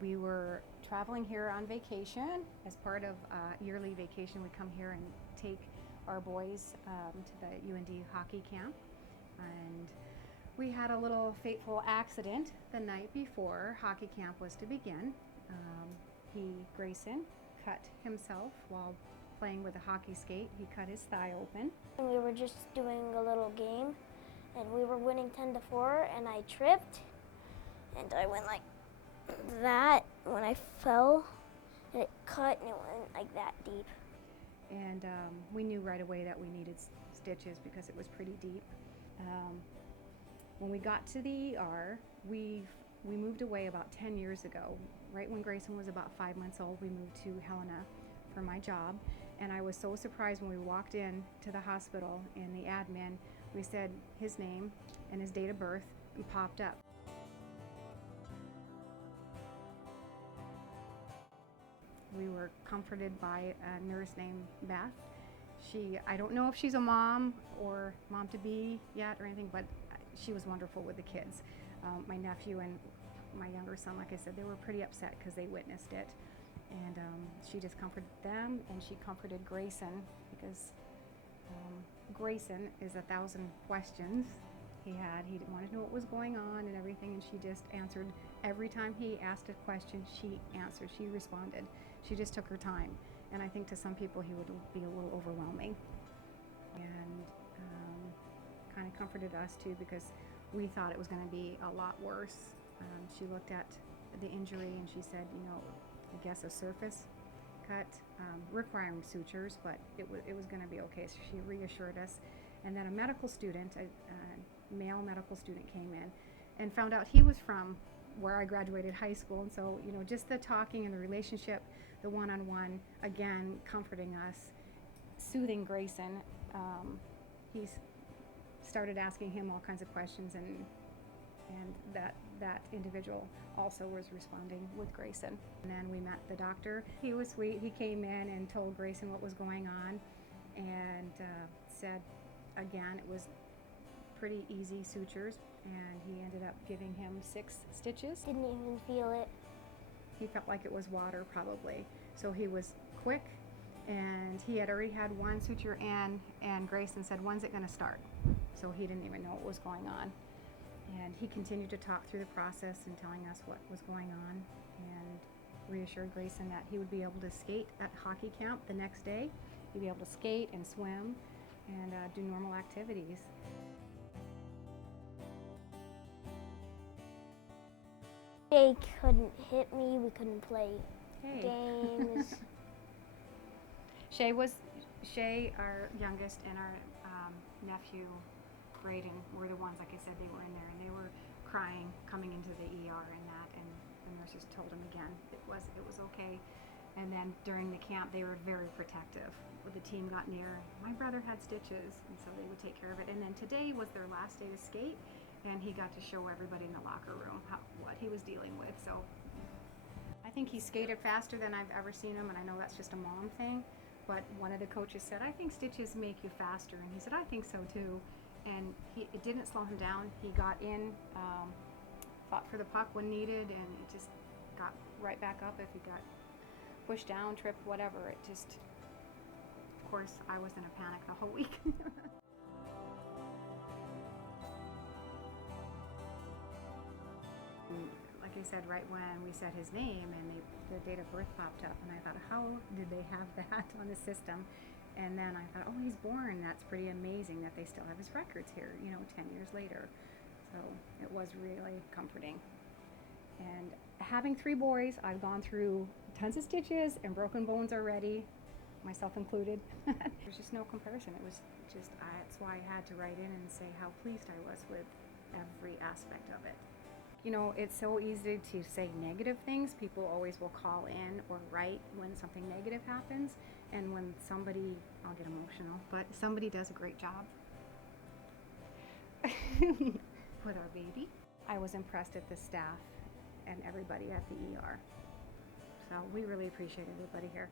We were traveling here on vacation. As part of yearly vacation, we come here and take our boys to the UND hockey camp. And we had a little fateful accident the night before hockey camp was to begin. Grayson, cut himself while playing with a hockey skate. He cut his thigh open. We were just doing a little game, and we were winning 10-4, and I tripped, and I went like that when I fell, and it cut, and it went like that deep. And we knew right away that we needed stitches because it was pretty deep. When we got to the ER, we moved away about 10 years ago. Right when Grayson was about 5 months old, we moved to Helena for my job. And I was so surprised when we walked in to the hospital and the admin, we said his name and his date of birth, and popped up. We were comforted by a nurse named Beth. I don't know if she's a mom or mom-to-be yet or anything, but she was wonderful with the kids. My nephew and my younger son, like I said, they were pretty upset because they witnessed it. And she just comforted them, and she comforted Grayson because Grayson is 1,000 questions he had. He wanted to know what was going on and everything, and she just answered. Every time he asked a question, she answered, she responded. She just took her time. And I think to some people he would be a little overwhelming. And kind of comforted us too, because we thought it was going to be a lot worse. She looked at the injury and she said, I guess a surface cut requiring sutures, but it was going to be okay. So she reassured us. And then a medical student, a male medical student, came in and found out he was from where I graduated high school. And so, just the talking and the relationship, the one-on-one, again, comforting us, soothing Grayson. He's started asking him all kinds of questions, and that individual also was responding with Grayson. And then we met the doctor. He was sweet. He came in and told Grayson what was going on, and said, again, it was pretty easy sutures, and he ended up giving him 6 stitches. Didn't even feel it. He felt like it was water, probably. So he was quick, and he had already had 1 suture in, and Grayson said, when's it going to start? So he didn't even know what was going on. And he continued to talk through the process and telling us what was going on, and reassured Grayson that he would be able to skate at hockey camp the next day. He'd be able to skate and swim and do normal activities. They couldn't hit me. We couldn't play games. Shay, our youngest, and our nephew, Braden, were the ones, like I said, they were in there, and they were crying coming into the ER and the nurses told them again it was okay. And then during the camp, they were very protective. When the team got near, my brother had stitches, and so they would take care of it. And then today was their last day to skate, and he got to show everybody in the locker room what he was dealing with. So I think he skated faster than I've ever seen him, and I know that's just a mom thing, but one of the coaches said, I think stitches make you faster, and he said, I think so too. And it didn't slow him down. He got in, fought for the puck when needed, and it just got right back up if he got pushed down, tripped, whatever. It just, of course, I was in a panic the whole week. Like I said, right when we said his name and the date of birth popped up, and I thought, how did they have that on the system? And then I thought, oh, he's born. That's pretty amazing that they still have his records here, 10 years later. So it was really comforting. And having 3 boys, I've gone through tons of stitches and broken bones already, myself included. There's just no comparison. It was just, that's why I had to write in and say how pleased I was with every aspect of it. It's so easy to say negative things. People always will call in or write when something negative happens. And when somebody, I'll get emotional, but somebody does a great job with our baby. I was impressed at the staff and everybody at the ER. So we really appreciate everybody here.